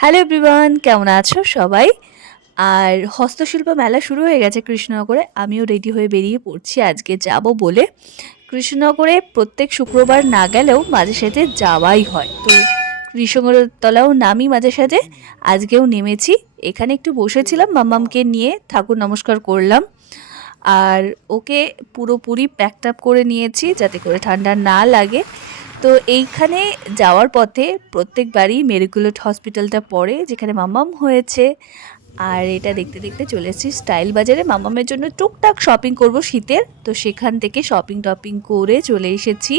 Hello everyone কেমন আছো সবাই? আর হস্তশিল্প মেলা শুরু হয়ে গেছে কৃষ্ণনগরে। আমিও রেডি হয়ে বেরিয়ে পড়ছি। আজকে যাব বলে কৃষ্ণনগরে প্রত্যেক শুক্রবার না গেলেও মাঝে সাঝে যাওয়াই হয়। তো কৃষ্ণনগরের তলাও নামি মাঝে সাঝে। আজকেও নেমেছি। এখানে একটু বসেছিলাম, মাম্মামকে নিয়ে ঠাকুর নমস্কার করলাম। আর ওকে পুরোপুরি প্যাকড আপ করে নিয়েছি যাতে করে ঠান্ডা না লাগে। তো এইখানে যাওয়ার পথে প্রত্যেকবারই মেরিকুলেট হসপিটালটা পড়ে, যেখানে মাম্মাম হয়েছে। আর এটা দেখতে দেখতে চলে এসেছি স্টাইল বাজারে। মাম্মামের জন্য টুকটাক শপিং করব শীতের। তো সেখান থেকে শপিং টপিং করে চলে এসেছি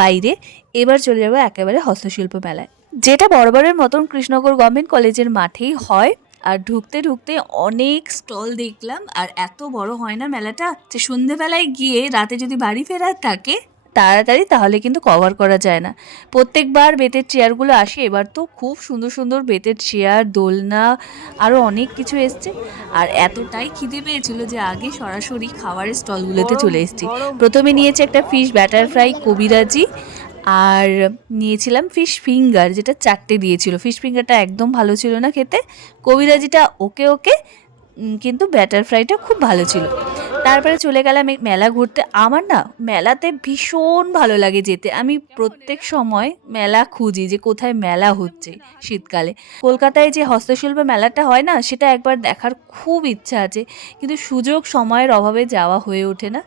বাইরে। এবার চলে যাব একেবারে হস্তশিল্প মেলায়। যেটা বরাবরের মতন কৃষ্ণনগর গভর্নমেন্ট কলেজের মাঠেই হয়। আর ঢুকতে ঢুকতে অনেক স্টল দেখলাম। আর এত বড় হয় না মেলাটা যে সন্ধেবেলায় গিয়ে রাতে যদি বাড়ি ফেরার থাকে তাড়াতাড়ি তাহলে কিন্তু কভার করা যায় না। প্রত্যেকবার বেতের চেয়ারগুলো আসে এবার তো খুব সুন্দর সুন্দর বেতের চেয়ার দোলনা আরও অনেক কিছু এসছে। আর এতটাই খিদে পেয়েছিল যে আগে সরাসরি খাবারের স্টলগুলোতে চলে এসেছি। প্রথমে নিয়েছি একটা ফিশ ব্যাটার ফ্রাই কবিরাজি আর নিয়েছিলাম ফিশ ফিঙ্গার যেটা চারটে দিয়েছিল। ফিশ ফিঙ্গারটা একদম ভালো ছিল না খেতে। কবিরাজিটা ওকে ওকে কিন্তু ব্যাটার ফ্রাইটা খুব ভালো ছিল। তারপরে চলে গেলাম মেলা ঘুরতে। আমার না মেলাতে ভীষণ ভালো লাগে যেতে। আমি প্রত্যেক সময় মেলা খুঁজি যে কোথায় মেলা হচ্ছে শীতকালে। কলকাতায় যে হস্তশিল্প মেলাটা হয় না, সেটা একবার দেখার খুব ইচ্ছা আছে, কিন্তু সুযোগ সময়ের অভাবে যাওয়া হয়ে ওঠে না।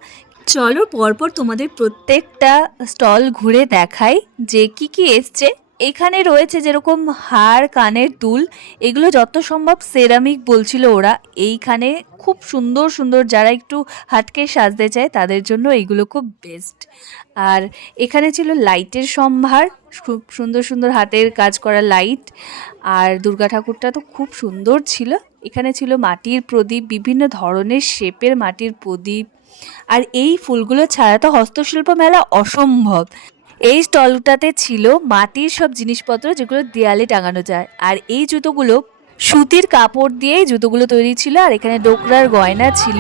চলো পরপর তোমাদের প্রত্যেকটা স্টল ঘুরে দেখাই যে কি কি এসছে। এখানে রয়েছে যেরকম হার কানের দুল, এগুলো যত সম্ভব সেরামিক বলছিল ওরা। এইখানে খুব সুন্দর সুন্দর যারা একটু হাটকে সাজতে চায় তাদের জন্য এইগুলো খুব বেস্ট আর এখানে ছিল লাইটের সম্ভার, খুব সুন্দর সুন্দর হাতের কাজ করা লাইট আর দুর্গা ঠাকুরটা তো খুব সুন্দর ছিল। এখানে ছিল মাটির প্রদীপ, বিভিন্ন ধরনের শেপের মাটির প্রদীপ। আর এই ফুলগুলো ছাড়া তো হস্তশিল্প মেলা অসম্ভব। এই স্টলটাতে ছিল মাটির সব জিনিসপত্র যেগুলো দেয়ালে টাঙানো যায়। আর এই জুতোগুলো সুতির কাপড় দিয়েই জুতোগুলো তৈরি ছিল, আর এখানে ডোকরার গয়না ছিল।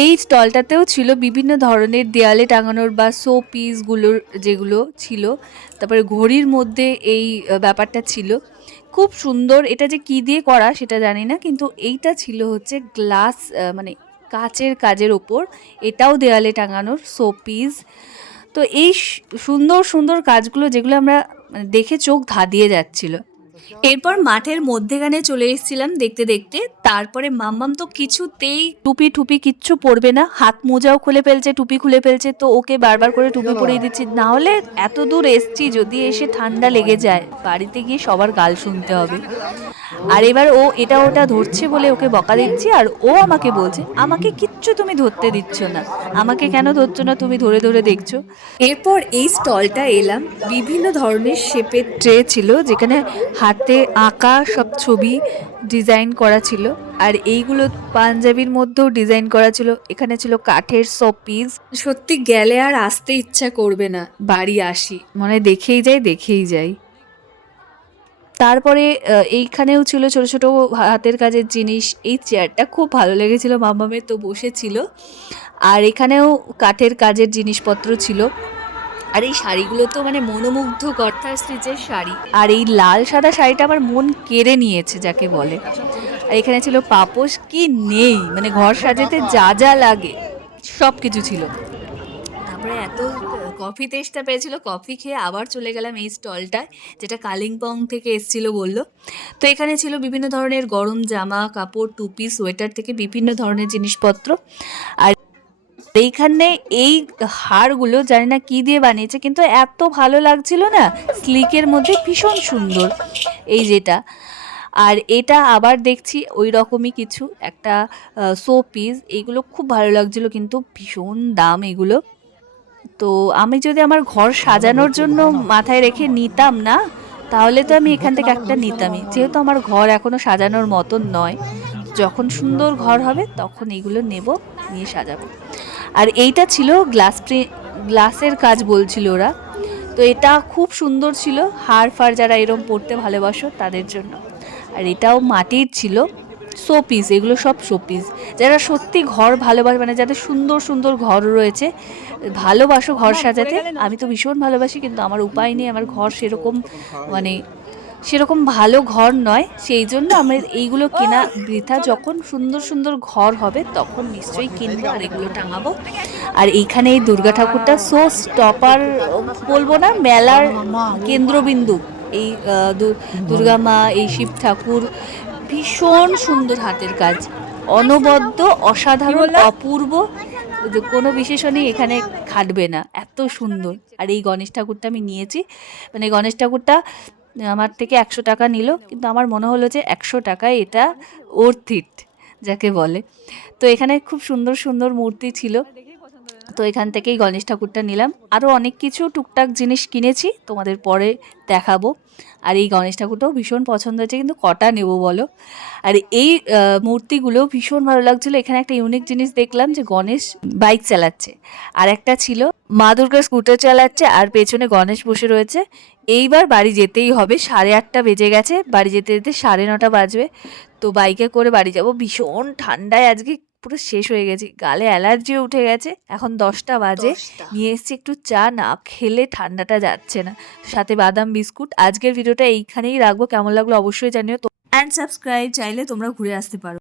এই স্টলটাতেও ছিল বিভিন্ন ধরনের দেয়ালে টাঙানোর বা শো পিসগুলোর যেগুলো ছিল। তারপরে ঘড়ির মধ্যে এই ব্যাপারটা ছিল। খুব সুন্দর, এটা যে কি দিয়ে করা সেটা জানি না, কিন্তু এইটা ছিল হচ্ছে গ্লাস মানে কাচের কাজের ওপর। এটাও দেয়ালে টাঙানোর শো পিস। তো এই সুন্দর সুন্দর কাজগুলো যেগুলো আমরা মানে দেখে চোখ ধাঁধিয়ে যাচ্ছিল। এরপর মাঠের মধ্যেখানে চলে এসেছিলাম দেখতে দেখতে। তারপরে মাম্মাম তো কিছুতেই টুপি টুপি কিচ্ছু পরবে না। হাত মোজাও খুলে ফেলছে টুপি খুলে ফেলছে। তো ওকে বারবার করে টুপি পরিয়ে দিচ্ছি। না হলে এত দূর এসছি যদি এসে ঠান্ডা লেগে যায় বাড়িতে গিয়ে সবার গাল শুনতে হবে। আর এবার ও এটা ওটা ধরছে বলে ওকে বকা দিচ্ছি আর ও আমাকে বলছে আমাকে কিচ্ছু তুমি ধরতে দিচ্ছ না। আমাকে কেন ধরছো না তুমি ধরে ধরে দেখছ? এরপর এই স্টলটা এলাম। বিভিন্ন ধরনের শেপের ট্রে ছিল যেখানে হাতে আঁকা সব ছবি ডিজাইন করা ছিল। আর এইগুলো পাঞ্জাবির মধ্যেও ডিজাইন করা ছিল। এখানে ছিল কাঠের সব পিস সত্যি গেলে আর আসতে ইচ্ছা করবে না। বাড়ি আসি। মনে দেখেই যাই দেখেই যাই। তারপরে এইখানেও ছিল ছোট ছোট হাতের কাজের জিনিস। এই চেয়ারটা খুব ভালো লেগেছিল। মামামের তো বসেছিল। আর এখানেও কাঠের কাজের জিনিসপত্র ছিল। আর এই শাড়িগুলো তো মানে মনোমুগ্ধ কর্তার স্টিচের শাড়ি। আর এই লাল সাদা শাড়িটা আমার মন কেড়ে নিয়েছে, যাকে বলে। আর এখানে ছিল পাপোশ, কি নেই? মানে ঘর সাজাতে যা যা লাগে সব কিছু ছিল। তারপরে এত কফি তেষ্টা পেয়েছিল। কফি খেয়ে আবার চলে গেলাম এই স্টলটায়, যেটা কালিম্পং থেকে এসছিল বলল। তো এখানে ছিল বিভিন্ন ধরনের গরম জামা, কাপড়, টুপি, সোয়েটার থেকে বিভিন্ন ধরনের জিনিসপত্র। আর এইখানে এই হারগুলো জানি না কি দিয়ে বানিয়েছে, কিন্তু এত ভালো লাগছিল না, স্লিকের মধ্যে ভীষণ সুন্দর, এই যেটা। আর এটা আবার দেখছি ওই রকমই কিছু, একটা শো পিস এইগুলো খুব ভালো লাগছিল, কিন্তু ভীষণ দাম এগুলো। তো আমি যদি আমার ঘর সাজানোর জন্য মাথায় রেখে নিতাম না, তাহলে তো আমি এখান থেকে একটা নিতামই। যেহেতু আমার ঘর এখনও সাজানোর মতন নয়, যখন সুন্দর ঘর হবে, তখন এগুলো নেব, নিয়ে সাজাবো। আর এইটা ছিল গ্লাস গ্লাসের কাজ বলছিল ওরা। তো এটা খুব সুন্দর ছিল হার ফার যারা এরম পড়তে ভালোবাসো তাদের জন্য। আর এটাও মাটির ছিল শোপিস এগুলো সব শোপিস। যারা সত্যি ঘর ভালোবাসে মানে যাদের সুন্দর সুন্দর ঘর রয়েছে ভালোবাসো ঘর সাজাতে। আমি তো ভীষণ ভালোবাসি কিন্তু আমার উপায় নেই আমার ঘর সেরকম মানে সেরকম ভালো ঘর নয়। সেই জন্য আমার এইগুলো কেনা বৃথা। যখন সুন্দর সুন্দর ঘর হবে, তখন নিশ্চয়ই কিনবো আর এগুলো টাঙাবো। আর এইখানে এই দুর্গা ঠাকুরটা সো স্টপার বলব না, মেলার কেন্দ্রবিন্দু। এই দুর্গা মা, এই শিব ঠাকুর, ভীষণ সুন্দর হাতের কাজ। অনবদ্য, অসাধারণ, অপূর্ব। যে কোনো বিশেষণই এখানে খাটবে না। এত সুন্দর। আর এই গণেশ ঠাকুরটা আমি নিয়েছি। মানে গণেশ ঠাকুরটা আমার থেকে একশো টাকা নিল, কিন্তু আমার মনে হলো যে একশো টাকায় এটা অর্থিট যাকে বলে। তো এখানে খুব সুন্দর সুন্দর মূর্তি ছিল। তো এখান থেকেই গণেশ ঠাকুরটা নিলাম। আরও অনেক কিছু টুকটাক জিনিস কিনেছি, তোমাদের পরে দেখাবো। আর এই গণেশ ঠাকুরটাও ভীষণ পছন্দ হয়েছে, কিন্তু কটা নেব বলো? আর এই মূর্তিগুলো ভীষণ ভালো লাগছিল। এখানে একটা ইউনিক জিনিস দেখলাম যে গণেশ বাইক চালাচ্ছে। আর একটা ছিল মা দুর্গা স্কুটার চালাচ্ছে, আর পেছনে গণেশ বসে রয়েছে। এইবার বাড়ি যেতেই হবে, সাড়ে আটটা বেজে গেছে। বাড়ি যেতে যেতে সাড়ে নটা বাজবে। তো বাইকে করে বাড়ি যাব। ভীষণ ঠান্ডায় আজকে পুরো শেষ হয়ে গেছি। গালে অ্যালার্জিও উঠে গেছে। এখন দশটা বাজে। নিয়ে এসেছি একটু চা। না খেলে ঠান্ডাটা যাচ্ছে না। সাথে বাদাম বিস্কুট। আজকের ভিডিওটা এইখানেই রাখব। কেমন লাগল অবশ্যই জানিও। তো অ্যান্ড সাবস্ক্রাইব চাইলে তোমরা ঘুরে আসতে পারো।